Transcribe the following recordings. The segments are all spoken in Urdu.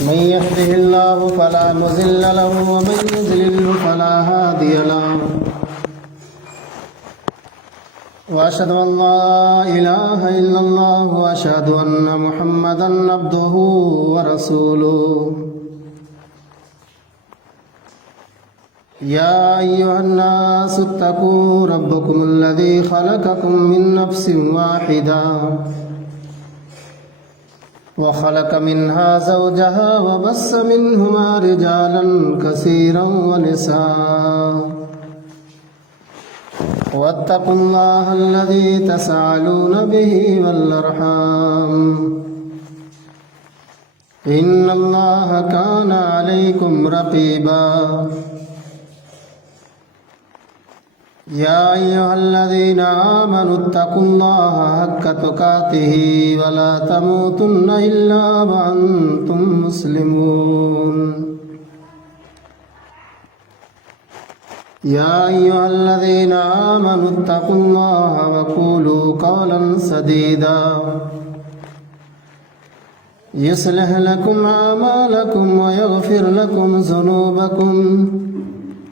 من يهده الله فلا مضل له ومن يضلل فلا هادي له وأشهد أن لا إله إلا الله وأشهد أن محمدا عبده ورسوله يا أيها الناس اتقوا ربكم الذي خلقكم من نفس واحدة وخلق منها زوجها وبث منهما رجالا كثيرا ونساء واتقوا الله الذي تساءلون به والأرحام إن الله كان عليكم رقيبا يا أيها الذين آمنوا اتقوا الله حق تقاته ولا تموتن إلا وأنتم مسلمون يا أيها الذين آمنوا اتقوا الله وقولوا قولا سديدا يصلح لكم أعمالكم ويغفر لكم ذنوبكم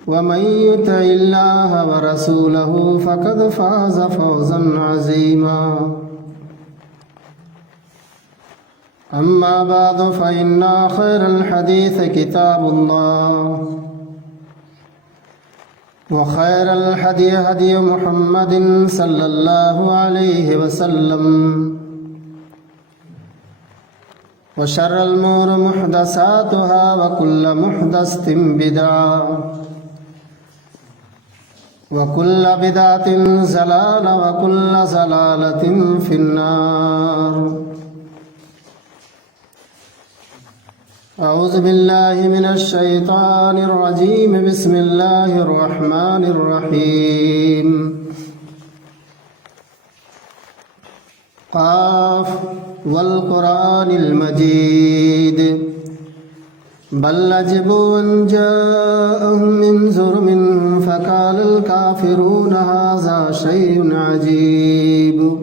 ومن يطع الله ورسوله فقد فاز فوزا عظيما أما بعد فإن خير الحديث كتاب الله وخير الهدي هدي محمد صلى الله عليه وسلم وشر الأمور محدثاتها وكل محدثة بدعة وكل بدعة ضلالة وكل ضلالة في النار أعوذ بالله من الشيطان الرجيم بسم الله الرحمن الرحيم قاف والقرآن المجيد بل عجبوا أن جاءهم منذر منهم فقال الكافرون هذا شيء عجيب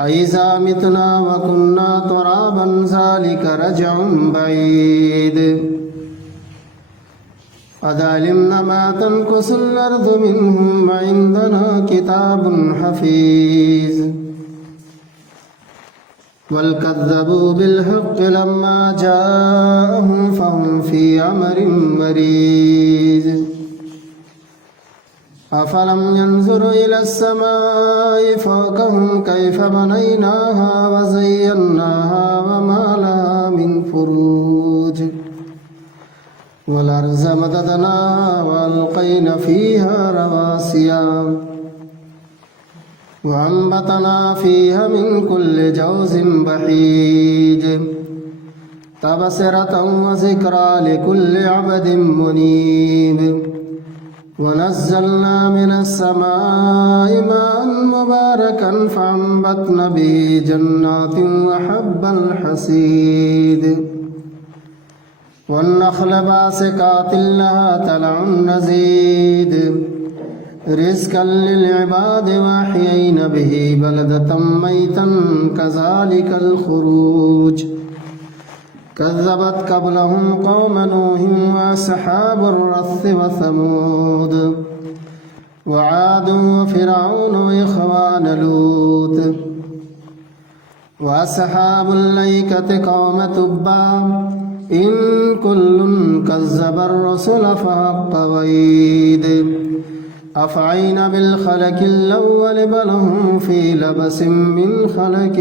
أإذا متنا وكنا ترابا ذلك رجع بعيد قد علمنا ما تنقص الأرض منهم وعندنا كتاب حفيظ بل كذبوا بالحق لما جاءهم فهم في أمر مريج أفلم ينظروا إلى السماء فوقهم كيف بنيناها وزيناها وما لها من فروج والأرض مددناها وألقينا فيها رواسي وأنبتنا فيها من كل جوز بحيج تبصرة وذكرى لكل عبد منيب ونزلنا من السماء ماء مباركا فأنبتنا به جنات وحب الحصيد والنخل باسقات لها طلع نضيد رزقا للعباد وأحيينا به بلدة ميتا كذلك الخروج كذبت قبلهم قوم نوح وأصحاب الرث وثمود وعاد وفرعون وإخوان لوط وأصحاب الأيكة قوم تبع إن كل كذب الرسل فحق وعيد أفعين بالخلق الأول بل هم في لبس من خلق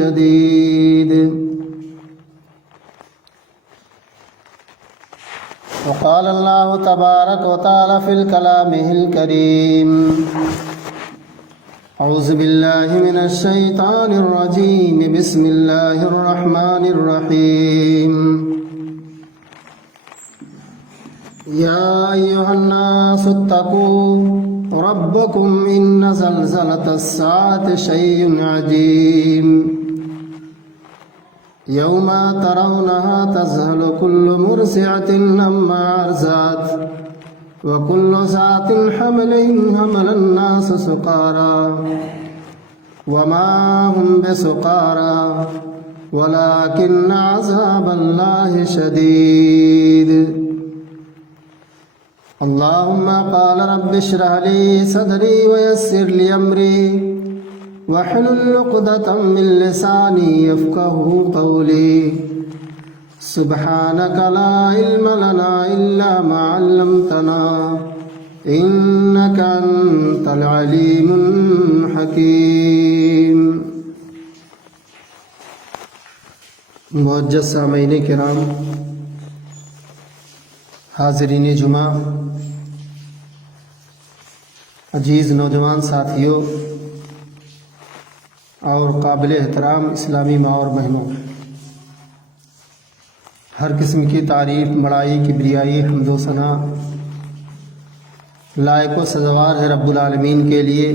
جديد وقال الله تبارك وتعالى في كلامه الكريم أعوذ بالله من الشيطان الرجيم بسم الله الرحمن الرحيم يا أيها الناس اتقوا ربكم إن زلزلة الساعة شيء عظيم يوم ترونها تذهل كل مرضعة عما أرضعت وكل ذات حمل حمل الناس سقارا وما هم بسقارى ولكن عذاب الله شديد اللهم قال رب اشرح لي صدري ويسر لي أمري واحلل عقدة من لساني يفقهوا قولي سبحانك لا علم لنا إلا ما علمتنا إنك أنت العليم الحكيم۔ معزز سامعین کرام، حاضرین جمعہ، عزیز نوجوان ساتھیوں اور قابل احترام اسلامی ماں اور بہنوں، ہر قسم کی تعریف، بڑائی، کبریائی، حمد و ثنا لائق و سزاوار ہے رب العالمین کے لیے،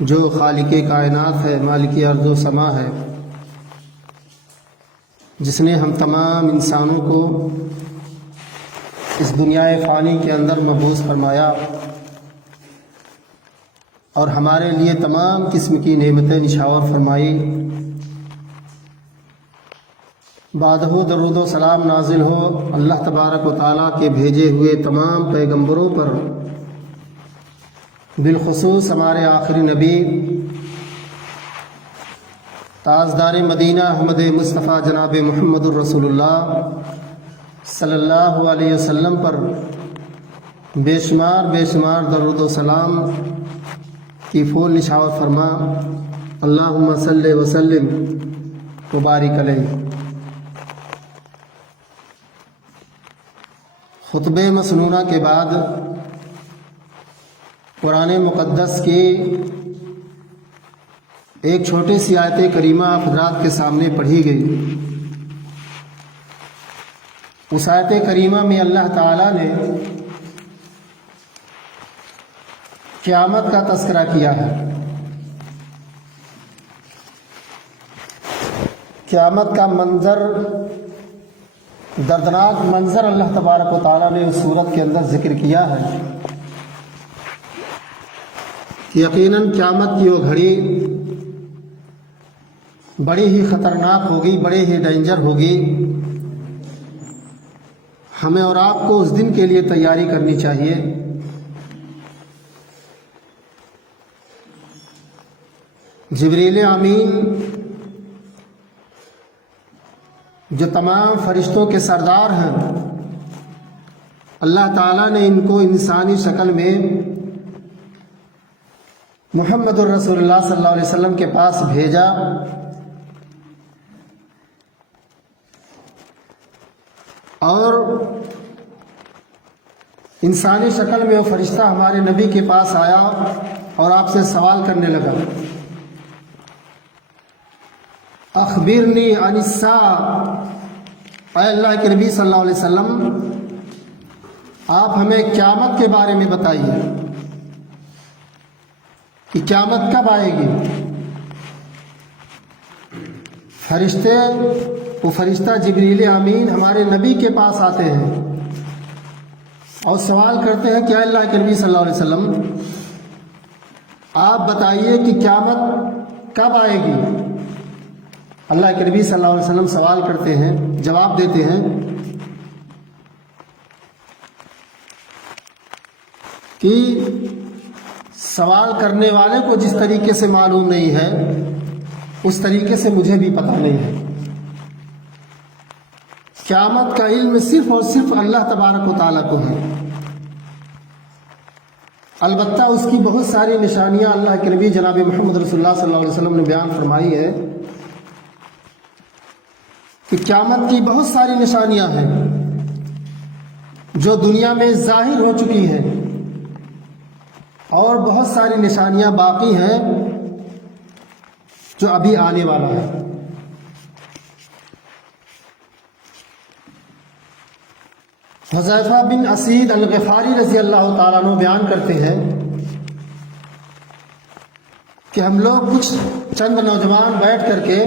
جو خالق کائنات ہے، مالک ارض و سما ہے، جس نے ہم تمام انسانوں کو اس دنیا فانی کے اندر مبعوث فرمایا اور ہمارے لیے تمام قسم کی نعمتیں نشاور فرمائی۔ بعدہ درود و سلام نازل ہو اللہ تبارک و تعالیٰ کے بھیجے ہوئے تمام پیغمبروں پر، بالخصوص ہمارے آخری نبی تاجدار مدینہ احمد مصطفیٰ جناب محمد الرسول اللہ صلی اللہ علیہ وسلم پر بے شمار درود و سلام کی پھول نشاور فرما۔ اللہم صلی وسلم وبارک علیہ۔ خطبہ مسنونہ کے بعد قرآن مقدس کی ایک چھوٹی سی آیت کریمہ آپ حضرات کے سامنے پڑھی گئی۔ اس آیت کریمہ میں اللہ تعالیٰ نے قیامت کا تذکرہ کیا ہے۔ قیامت کا منظر، دردناک منظر اللہ تبارک و تعالیٰ نے اس صورت کے اندر ذکر کیا ہے کہ یقیناً قیامت کی وہ گھڑی بڑی ہی خطرناک ہوگی، بڑی ہی ڈینجر ہوگی۔ ہمیں اور آپ کو اس دن کے لیے تیاری کرنی چاہیے۔ جبریل امین جو تمام فرشتوں کے سردار ہیں، اللہ تعالیٰ نے ان کو انسانی شکل میں محمد الرسول اللہ صلی اللہ علیہ وسلم کے پاس بھیجا اور انسانی شکل میں وہ فرشتہ ہمارے نبی کے پاس آیا اور آپ سے سوال کرنے لگا، اخبرنی عن الساعہ، اے اللہ کے نبی صلی اللہ علیہ وسلم آپ ہمیں قیامت کے بارے میں بتائیے کہ قیامت کب آئے گی۔ وہ فرشتہ جبریل امین ہمارے نبی کے پاس آتے ہیں اور سوال کرتے ہیں کہ اے اللہ کے نبی صلی اللہ علیہ وسلم آپ بتائیے کہ قیامت کب آئے گی۔ اللہ کے نبی صلی اللہ علیہ وسلم سوال کرتے ہیں، جواب دیتے ہیں کہ سوال کرنے والے کو جس طریقے سے معلوم نہیں ہے اس طریقے سے مجھے بھی پتہ نہیں ہے۔ قیامت کا علم صرف اور صرف اللہ تبارک و تعالیٰ کو ہے، البتہ اس کی بہت ساری نشانیاں اللہ کے نبی جناب محمد رسول اللہ صلی اللہ علیہ وسلم نے بیان فرمائی ہے کہ قیامت کی بہت ساری نشانیاں ہیں جو دنیا میں ظاہر ہو چکی ہیں اور بہت ساری نشانیاں باقی ہیں جو ابھی آنے والا ہے۔ حذیفہ بن اسید الغفاری رضی اللہ تعالیٰ عنہ بیان کرتے ہیں کہ ہم لوگ کچھ چند نوجوان بیٹھ کر کے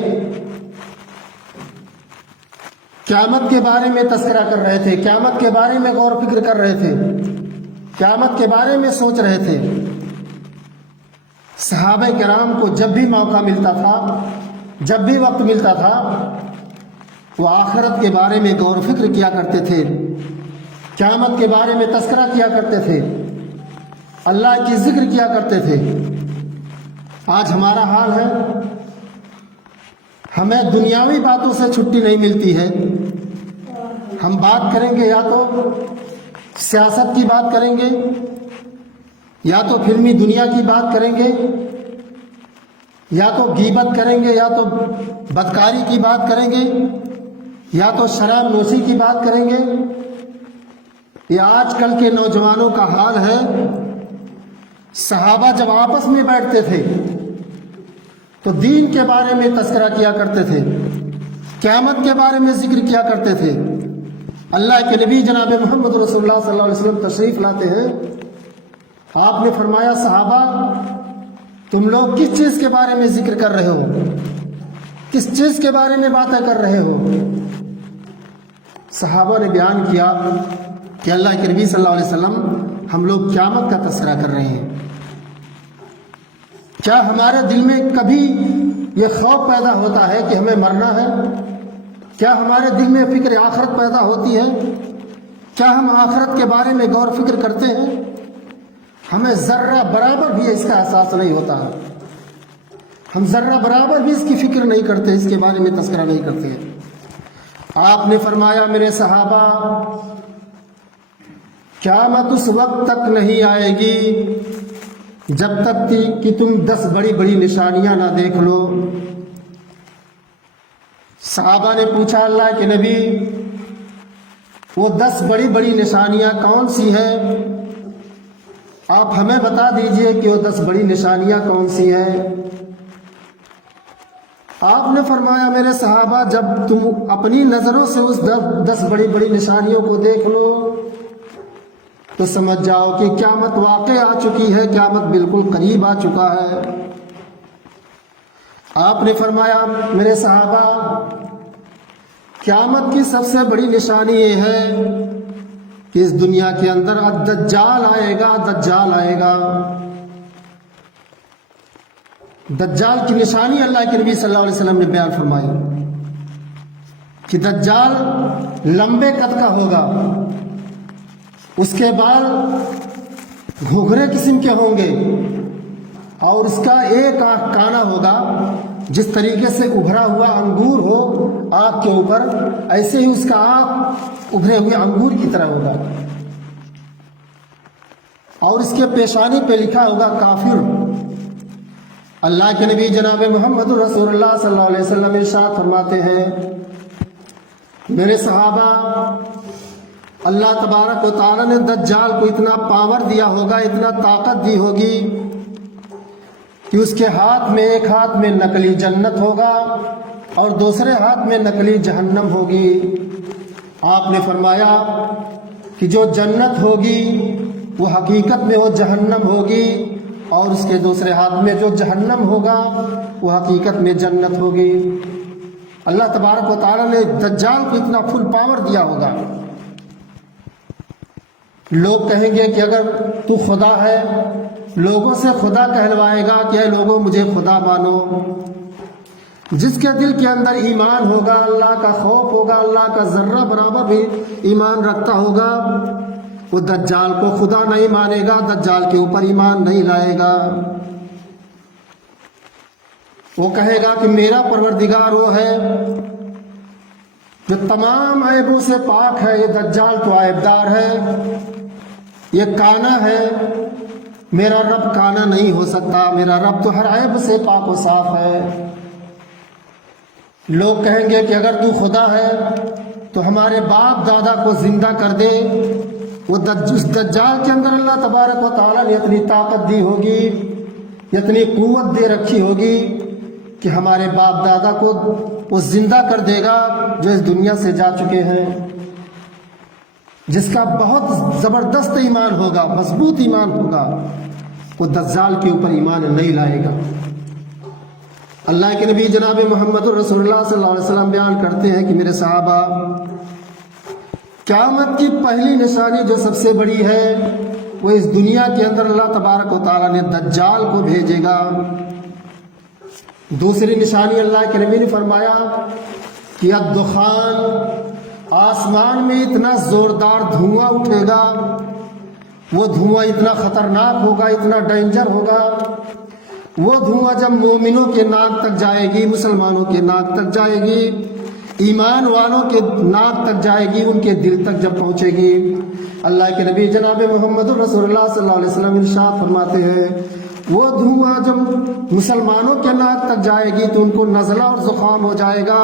قیامت کے بارے میں تذکرہ کر رہے تھے، قیامت کے بارے میں غور و فکر کر رہے تھے، قیامت کے بارے میں سوچ رہے تھے۔ صحابہ کرام کو جب بھی موقع ملتا تھا، جب بھی وقت ملتا تھا، وہ آخرت کے بارے میں غور و فکر کیا کرتے تھے، قیامت کے بارے میں تذکرہ کیا کرتے تھے، اللہ کی ذکر کیا کرتے تھے۔ آج ہمارا حال ہے، ہمیں دنیاوی باتوں سے چھٹی نہیں ملتی ہے۔ ہم بات کریں گے یا تو سیاست کی بات کریں گے، یا تو فلمی دنیا کی بات کریں گے، یا تو غیبت کریں گے، یا تو بدکاری کی بات کریں گے، یا تو شراب نوشی کی بات کریں گے۔ یہ آج کل کے نوجوانوں کا حال ہے۔ صحابہ جب آپس میں بیٹھتے تھے تو دین کے بارے میں تذکرہ کیا کرتے تھے، قیامت کے بارے میں ذکر کیا کرتے تھے۔ اللہ کے نبی جناب محمد رسول اللہ صلی اللہ علیہ وسلم تشریف لاتے ہیں، آپ نے فرمایا صحابہ تم لوگ کس چیز کے بارے میں ذکر کر رہے ہو، کس چیز کے بارے میں باتیں کر رہے ہو؟ صحابہ نے بیان کیا کہ اللہ کے نبی صلی اللہ علیہ وسلم ہم لوگ قیامت کا تذکرہ کر رہے ہیں۔ کیا ہمارے دل میں کبھی یہ خوف پیدا ہوتا ہے کہ ہمیں مرنا ہے؟ کیا ہمارے دل میں فکر آخرت پیدا ہوتی ہے؟ کیا ہم آخرت کے بارے میں غور فکر کرتے ہیں؟ ہمیں ذرہ برابر بھی اس کا احساس نہیں ہوتا، ہم ذرہ برابر بھی اس کی فکر نہیں کرتے، اس کے بارے میں تذکرہ نہیں کرتے۔ آپ نے فرمایا میرے صحابہ قیامت اس وقت تک نہیں آئے گی جب تک کہ تم 10 بڑی بڑی نشانیاں نہ دیکھ لو۔ صحابہ نے پوچھا اللہ کے نبی وہ 10 بڑی بڑی نشانیاں کون سی ہیں؟ آپ ہمیں بتا دیجئے کہ وہ 10 بڑی نشانیاں کون سی ہیں۔ آپ نے فرمایا میرے صحابہ جب تم اپنی نظروں سے اس 10 بڑی بڑی نشانیوں کو دیکھ لو تو سمجھ جاؤ کہ قیامت واقع آ چکی ہے، قیامت بالکل قریب آ چکا ہے۔ آپ نے فرمایا میرے صحابہ قیامت کی سب سے بڑی نشانی یہ ہے کہ اس دنیا کے اندر دجال آئے گا، دجال آئے گا۔ دجال کی نشانی اللہ کے نبی صلی اللہ علیہ وسلم نے بیان فرمائی کہ دجال لمبے قد کا ہوگا، اس کے بال گھوگھرے قسم کے ہوں گے، اور اس کا ایک آنکھ کانا ہوگا، جس طریقے سے ابھرا ہوا انگور ہو آنکھ کے اوپر، ایسے ہی اس کا آنکھ ابھرے ہوئے انگور کی طرح ہوگا، اور اس کے پیشانی پہ لکھا ہوگا کافر۔ اللہ کے نبی جناب محمد رسول اللہ صلی اللہ علیہ وسلم ارشاد فرماتے ہیں میرے صحابہ اللہ تبارک و تعالیٰ نے دجال کو اتنا پاور دیا ہوگا، اتنا طاقت دی ہوگی کہ اس کے ہاتھ میں ایک ہاتھ میں نقلی جنت ہوگا اور دوسرے ہاتھ میں نقلی جہنم ہوگی۔ آپ نے فرمایا کہ جو جنت ہوگی وہ حقیقت میں وہ جہنم ہوگی، اور اس کے دوسرے ہاتھ میں جو جہنم ہوگا وہ حقیقت میں جنت ہوگی۔ اللہ تبارک و تعالیٰ نے دجال کو اتنا فل پاور دیا ہوگا۔ لوگ کہیں گے کہ اگر تو خدا ہے، لوگوں سے خدا کہلوائے گا کہ اے لوگوں مجھے خدا مانو۔ جس کے دل کے اندر ایمان ہوگا، اللہ کا خوف ہوگا، اللہ کا ذرہ برابر بھی ایمان رکھتا ہوگا، وہ دجال کو خدا نہیں مانے گا، دجال کے اوپر ایمان نہیں لائے گا۔ وہ کہے گا کہ میرا پروردگار وہ ہے جو تمام عیبوں سے پاک ہے، یہ دجال تو عیبدار ہے، یہ کانا ہے، میرا رب کانا نہیں ہو سکتا، میرا رب تو ہر عیب سے پاک و صاف ہے۔ لوگ کہیں گے کہ اگر تو خدا ہے تو ہمارے باپ دادا کو زندہ کر دے۔ وہ دجال کے اندر اللہ تبارک و تعالیٰ نے اتنی طاقت دی ہوگی، اتنی قوت دے رکھی ہوگی کہ ہمارے باپ دادا کو وہ زندہ کر دے گا جو اس دنیا سے جا چکے ہیں۔ جس کا بہت زبردست ایمان ہوگا، مضبوط ایمان ہوگا، وہ دجال کے اوپر ایمان نہیں لائے گا۔ اللہ کے نبی جناب محمد رسول اللہ صلی اللہ علیہ وسلم بیان کرتے ہیں کہ میرے صحابہ قیامت کی پہلی نشانی جو سب سے بڑی ہے وہ اس دنیا کے اندر اللہ تبارک و تعالیٰ نے دجال کو بھیجے گا۔ دوسری نشانی اللہ کے نبی نے فرمایا کہ الدخان، آسمان میں اتنا زوردار دھواں اٹھے گا، وہ دھواں اتنا خطرناک ہوگا، اتنا ڈینجر ہوگا، وہ دھواں جب مومنوں کے ناک تک جائے گی، مسلمانوں کے ناک تک جائے گی، ایمان والوں کے ناک تک جائے گی، ان کے دل تک جب پہنچے گی، اللہ کے نبی جناب محمد رسول اللہ صلی اللہ علیہ وسلم ارشاد فرماتے ہیں وہ دھواں جب مسلمانوں کے ناک تک جائے گی تو ان کو نزلہ اور زکام ہو جائے گا،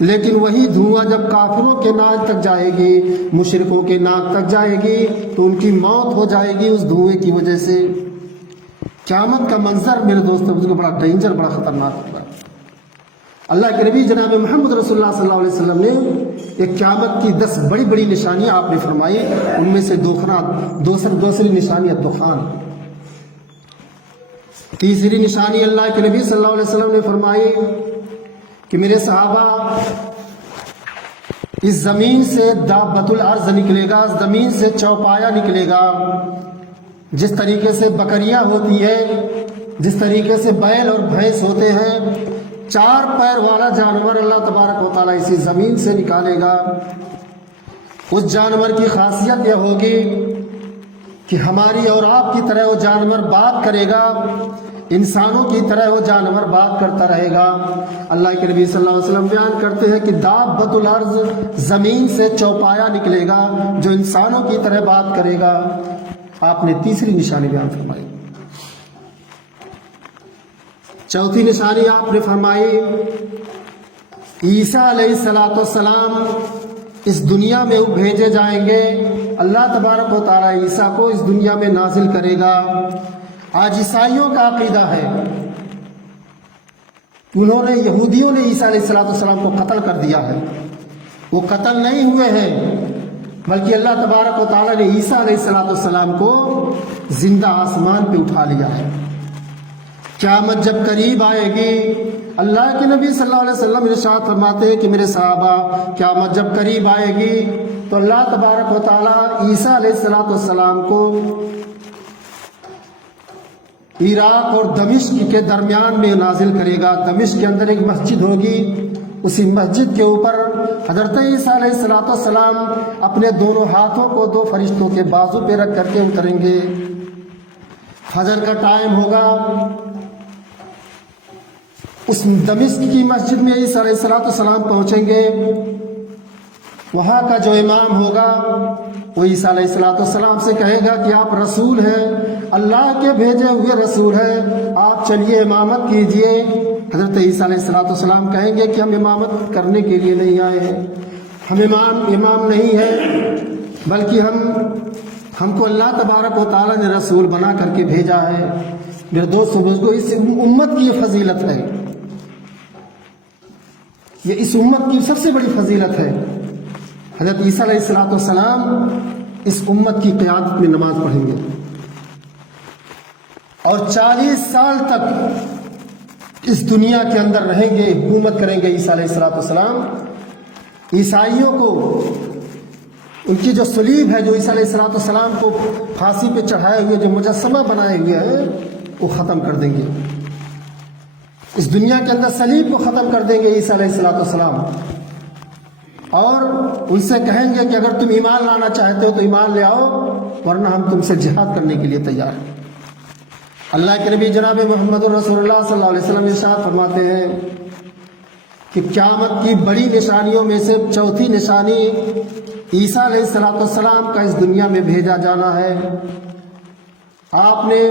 لیکن وہی دھواں جب کافروں کے ناک تک جائے گی، مشرکوں کے ناک تک جائے گی تو ان کی موت ہو جائے گی اس دھوئیں کی وجہ سے۔ قیامت کا منظر میرے دوستوں اس کو بڑا ڈینجر، بڑا خطرناک ہوگا۔ اللہ کے نبی جناب محمد رسول اللہ صلی اللہ علیہ وسلم نے ایک قیامت کی 10 بڑی بڑی نشانیاں آپ نے فرمائی، ان میں سے دوسری نشانی الدخان۔ تیسری نشانی اللہ کے نبی صلی اللہ علیہ وسلم نے فرمائی کہ میرے صحابہ، اس زمین سے دابۃ الارض نکلے گا، زمین سے چوپایا نکلے گا، جس طریقے سے بکریاں ہوتی ہے، جس طریقے سے بیل اور بھینس ہوتے ہیں، 4 پیر والا جانور اللہ تبارک و تعالیٰ اسی زمین سے نکالے گا۔ اس جانور کی خاصیت یہ ہوگی کہ ہماری اور آپ کی طرح وہ جانور بات کرے گا، انسانوں کی طرح وہ جانور بات کرتا رہے گا۔ اللہ کے نبی صلی اللہ علیہ وسلم بیان کرتے ہیں کہ دابۃ الارض، زمین سے چوپایا نکلے گا جو انسانوں کی طرح بات کرے گا۔ آپ نے تیسری نشانی بیان فرمائی۔ چوتھی نشانی آپ نے فرمائی عیسیٰ علیہ السلام اس دنیا میں بھیجے جائیں گے، اللہ تبارک و تعالیٰ عیسیٰ کو اس دنیا میں نازل کرے گا۔ آج عیسائیوں کا عقیدہ ہے، یہودیوں نے عیسیٰ علیہ السلام کو قتل کر دیا ہے، وہ قتل نہیں ہوئے ہیں بلکہ اللہ تبارک و تعالیٰ نے عیسیٰ علیہ السلام کو زندہ آسمان پہ اٹھا لیا ہے۔ قیامت جب قریب آئے گی، اللہ کے نبی صلی اللہ علیہ وسلم ارشاد فرماتے ہیں کہ میرے صحابہ، قیامت جب قریب آئے گی تو اللہ تبارک و تعالیٰ عیسیٰ علیہ السلام کو عراق اور دمشق کے درمیان میں نازل کرے گا۔ دمشق کے اندر ایک مسجد ہوگی، اسی مسجد کے اوپر حضرت عیسیٰ علیہ السلام اپنے دونوں ہاتھوں کو 2 فرشتوں کے بازو پہ رکھ کر کے اتریں گے۔ فجر کا ٹائم ہوگا، اس دمشق کی مسجد میں عیسیٰ علیہ السلام پہنچیں گے، وہاں کا جو امام ہوگا وہ عیسیٰ علیہ السلام سے کہے گا کہ آپ رسول ہیں، اللہ کے بھیجے ہوئے رسول ہیں، آپ چلیے امامت کیجئے۔ حضرت عیسیٰ علیہ السلام کہیں گے کہ ہم امامت کرنے کے لیے نہیں آئے ہیں، ہم امام نہیں ہیں، بلکہ ہم کو اللہ تبارک و تعالیٰ نے رسول بنا کر کے بھیجا ہے۔ میرے دوستوں، کو اس امت کی یہ فضیلت ہے، یہ اس امت کی سب سے بڑی فضیلت ہے۔ حضرت عیسیٰ علیہ السلام اس امت کی قیادت میں نماز پڑھیں گے اور 40 سال تک اس دنیا کے اندر رہیں گے، حکومت کریں گے عیسیٰ علیہ السلام۔ عیسائیوں کو ان کی جو صلیب ہے، جو عیسیٰ علیہ السلام کو پھانسی پہ چڑھائے ہوئے جو مجسمہ بنائے ہوئے ہیں، وہ ختم کر دیں گے۔ اس دنیا کے اندر صلیب کو ختم کر دیں گے عیسیٰ علیہ السلام، اور ان سے کہیں گے کہ اگر تم ایمان لانا چاہتے ہو تو ایمان لے آؤ، ورنہ ہم تم سے جہاد کرنے کے لیے تیار ہیں۔ اللہ کے نبی جناب محمد رسول اللہ صلی اللہ علیہ وسلم ارشاد فرماتے ہیں کہ قیامت کی بڑی نشانیوں میں سے چوتھی نشانی عیسیٰ علیہ السلام کا اس دنیا میں بھیجا جانا ہے۔ آپ نے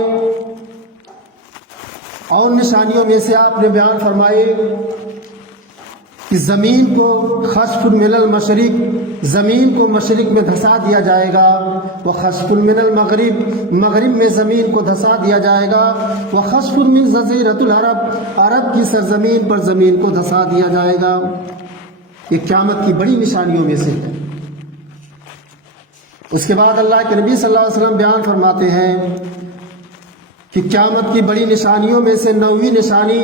اور نشانیوں میں سے آپ نے بیان فرمائے کہ زمین کو خسف من المشرق، زمین کو مشرق میں دھسا دیا جائے گا، وہ خسف من المغرب، مغرب میں زمین کو دھسا دیا جائے گا، وہ خسف من جزیرۃ العرب، عرب کی سرزمین پر زمین کو دھسا دیا جائے گا۔ یہ قیامت کی بڑی نشانیوں میں سے ہے۔ اس کے بعد اللہ کے نبی صلی اللہ علیہ وسلم بیان فرماتے ہیں کہ قیامت کی بڑی نشانیوں میں سے 9ویں نشانی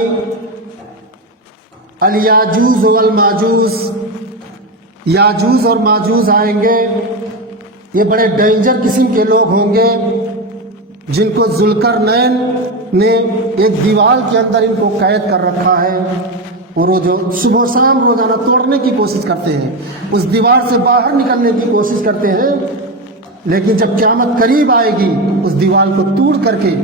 الیاجوز والماجوز، یاجوز اور ماجوز آئیں گے۔ یہ بڑے ڈینجر قسم کے لوگ ہوں گے جن کو ذوالقرنین نے ایک دیوار کے اندر ان کو قید کر رکھا ہے، اور وہ جو صبح و شام روزانہ توڑنے کی کوشش کرتے ہیں، اس دیوار سے باہر نکلنے کی کوشش کرتے ہیں، لیکن جب قیامت قریب آئے گی اس دیوار کو توڑ کر کے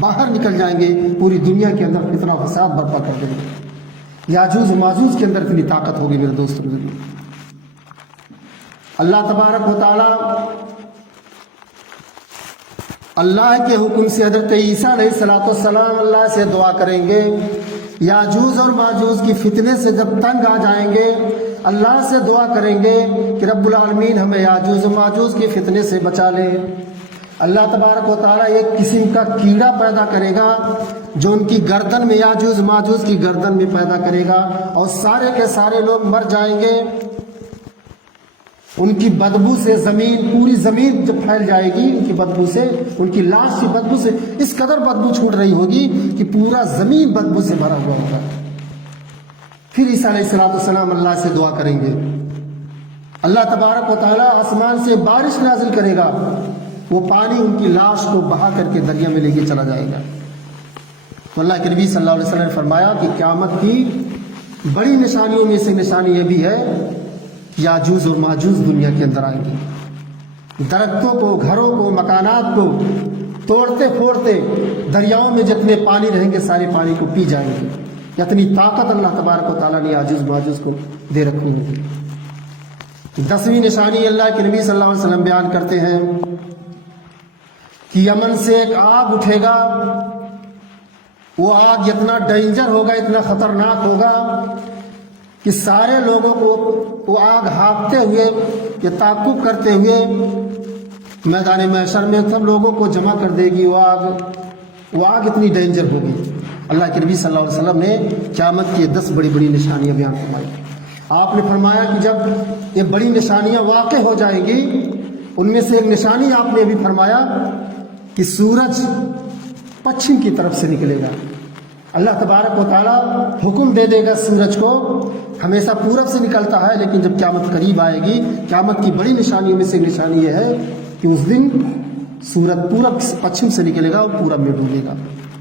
باہر نکل جائیں گے، پوری دنیا کے اندر اتنا فساد برپا کر دیں گے۔ یاجوج و ماجوج کے اندر اتنی طاقت ہوگی میرے دوستوں۔ اللہ تبارک و تعالی اللہ کے حکم سے حضرت عیسیٰ علیہ السلام اللہ سے دعا کریں گے، یاجوج اور ماجوج کی فتنے سے جب تنگ آ جائیں گے اللہ سے دعا کریں گے کہ رب العالمین ہمیں یاجوج و ماجوج کی فتنے سے بچا لے۔ اللہ تبارک و تعالیٰ ایک قسم کا کیڑا پیدا کرے گا جو ان کی گردن میں، یاجوج ماجوج کی گردن میں پیدا کرے گا، اور سارے کے سارے لوگ مر جائیں گے۔ ان کی بدبو سے زمین، پوری زمین جب پھیل جائے گی ان کی بدبو سے، ان کی لاش کی بدبو سے اس قدر بدبو چھوٹ رہی ہوگی کہ پورا زمین بدبو سے بھرا ہوا ہوگا۔ پھر عیسیٰ علیہ السلام اللہ سے دعا کریں گے، اللہ تبارک و تعالیٰ آسمان سے بارش نازل کرے گا، وہ پانی ان کی لاش کو بہا کر کے دریا میں لے کے چلا جائے گا۔ تو اللہ کے نبی صلی اللہ علیہ وسلم نے فرمایا کہ قیامت کی بڑی نشانیوں میں سے نشانی یہ بھی ہے، یاجوج اور ماجوج دنیا کے اندر آئیں گے، درختوں کو، گھروں کو، مکانات کو توڑتے پھوڑتے دریاؤں میں جتنے پانی رہیں گے سارے پانی کو پی جائیں گے۔ اتنی طاقت اللہ تبارک و تعالیٰ نے یاجوج ماجوج کو دے رکھی ہے۔ 10ویں نشانی اللہ کے نبی صلی اللہ علیہ وسلم بیان کرتے ہیں کہ یمن سے ایک آگ اٹھے گا، وہ آگ اتنا ڈینجر ہوگا، اتنا خطرناک ہوگا کہ سارے لوگوں کو وہ آگ ہانپتے ہوئے یا تعقب کرتے ہوئے میدان محشر میں سب لوگوں کو جمع کر دے گی۔ وہ آگ اتنی ڈینجر ہوگی۔ اللہ کے نبی صلی اللہ علیہ وسلم نے قیامت کی 10 بڑی بڑی نشانیاں بیان فرمائی۔ آپ نے فرمایا کہ جب یہ بڑی نشانیاں واقع ہو جائیں گی، ان میں سے ایک نشانی آپ نے بھی فرمایا کہ سورج پچھم کی طرف سے نکلے گا۔ اللہ تبارک و تعالیٰ حکم دے دے گا سورج کو، ہمیشہ پورب سے نکلتا ہے، لیکن جب قیامت قریب آئے گی، قیامت کی بڑی نشانیوں میں سے نشانی یہ ہے کہ اس دن سورج پورب پچھم سے نکلے گا اور پورب میں ڈوبے گا۔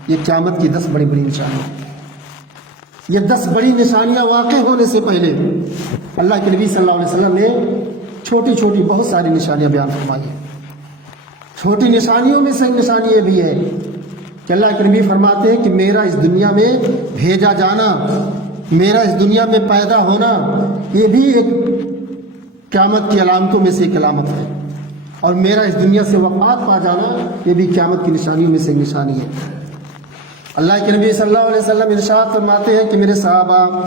یہ قیامت کی 10 بڑی بڑی نشانیاں۔ یہ 10 بڑی نشانیاں واقع ہونے سے پہلے اللہ کے نبی صلی اللہ علیہ وسلم نے چھوٹی چھوٹی بہت ساری نشانیاں بیان فرمائی ہیں۔ چھوٹی نشانیوں میں سے ایک نشانی یہ بھی ہے کہ اللہ کے نبی فرماتے ہیں کہ میرا اس دنیا میں بھیجا جانا، میرا اس دنیا میں پیدا ہونا، یہ بھی ایک قیامت کی علامتوں میں سے ایک علامت ہے، اور میرا اس دنیا سے وفات پا جانا یہ بھی قیامت کی نشانیوں میں سے ایک نشانی ہے۔ اللہ کے نبی صلی اللہ علیہ وسلم ارشاد فرماتے ہیں کہ میرے صحابہ،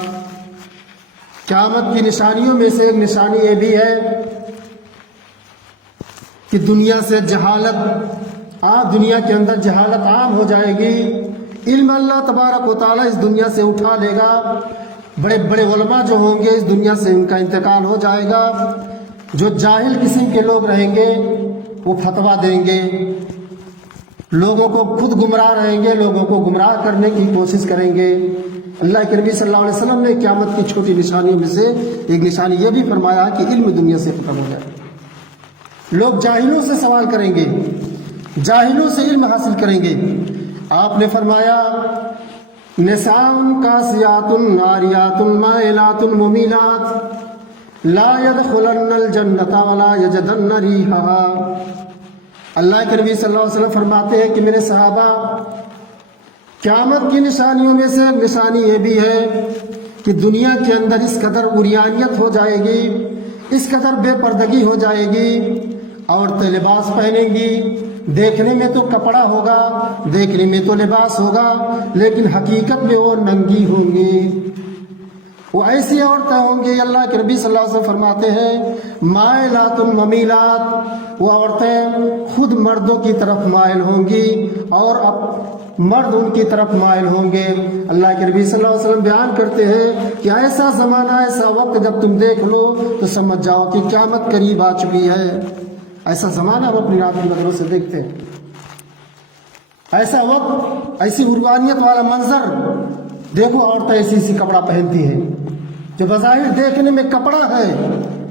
قیامت کی نشانیوں میں سے ایک نشانی یہ بھی ہے کہ دنیا سے جہالت، دنیا کے اندر جہالت عام ہو جائے گی، علم اللہ تبارک و تعالیٰ اس دنیا سے اٹھا لے گا، بڑے بڑے علماء جو ہوں گے اس دنیا سے ان کا انتقال ہو جائے گا، جو جاہل قسم کے لوگ رہیں گے وہ فتویٰ دیں گے، لوگوں کو خود گمراہ رہیں گے، لوگوں کو گمراہ کرنے کی کوشش کریں گے۔ اللہ کے نبی صلی اللہ علیہ وسلم نے قیامت کی چھوٹی نشانیوں میں سے ایک نشانی یہ بھی فرمایا کہ علم دنیا سے ختم ہو جائے، لوگ جاہلوں سے سوال کریں گے، جاہلوں سے علم حاصل کریں گے۔ آپ نے فرمایا نساء کاسیات ناریات مائلات ممیلات لا يدخلن الجنۃ ولا یجدن ریحها۔ اللہ کے نبی صلی اللہ علیہ وسلم فرماتے ہیں کہ میرے صحابہ، قیامت کی نشانیوں میں سے ایک نشانی یہ بھی ہے کہ دنیا کے اندر اس قدر عریانیت ہو جائے گی، اس قدر بے پردگی ہو جائے گی، عورتیں لباس پہنیں گی، دیکھنے میں تو کپڑا ہوگا، دیکھنے میں تو لباس ہوگا، لیکن حقیقت میں وہ ننگی ہوں گی۔ وہ ایسی عورتیں ہوں گی، اللہ کے نبی صلی اللہ علیہ وسلم فرماتے ہیں مائلات ممیلات، وہ عورتیں خود مردوں کی طرف مائل ہوں گی اور اب مرد ان کی طرف مائل ہوں گے۔ اللہ کے نبی صلی اللہ علیہ وسلم بیان کرتے ہیں کہ ایسا زمانہ، ایسا وقت جب تم دیکھ لو تو سمجھ جاؤ کہ قیامت قریب آ چکی ہے۔ ایسا زمانہ ہم اپنی رات کی نظروں سے دیکھتے ہیں، ایسا وقت، ایسی عریانیت والا منظر دیکھو، عورتیں ایسی کپڑا پہنتی ہیں جو بظاہر دیکھنے میں کپڑا ہے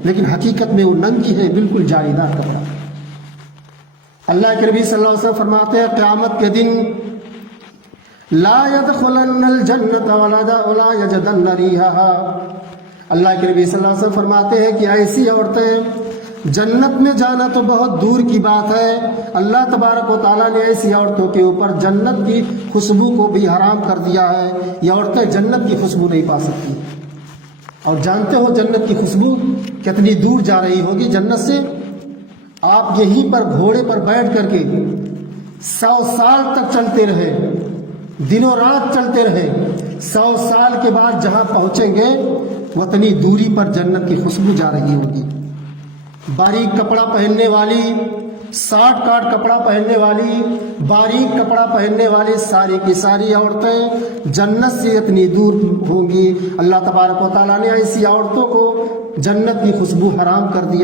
لیکن حقیقت میں وہ ننگی ہیں، بالکل جالیدار کپڑا۔ اللہ کے نبی صلی اللہ علیہ وسلم فرماتے ہیں قیامت کے دن لا يدخلن الجنت ولا یجدن ریحها، اللہ کے نبی صلی اللہ علیہ وسلم فرماتے ہیں کہ ایسی عورتیں جنت میں جانا تو بہت دور کی بات ہے، اللہ تبارک و تعالیٰ نے ایسی عورتوں کے اوپر جنت کی خوشبو کو بھی حرام کر دیا ہے، یہ عورتیں جنت کی خوشبو نہیں پا سکتی۔ اور جانتے ہو جنت کی خوشبو کتنی دور جا رہی ہوگی جنت سے؟ آپ یہیں پر گھوڑے پر بیٹھ کر کے 100 سال تک چلتے رہے، دنوں رات چلتے رہے، 100 سال کے بعد جہاں پہنچیں گے اتنی دوری پر جنت کی خوشبو جا رہی ہوگی۔ باریک کپڑا پہننے والی، ساٹ کاٹ کپڑا پہننے والی، باریک کپڑا پہننے والی ساری کی ساری عورتیں جنت سے اتنی دور ہوں گی۔ اللہ تبارک و تعالیٰ نے ایسی عورتوں کو جنت کی خوشبو حرام کر دیا۔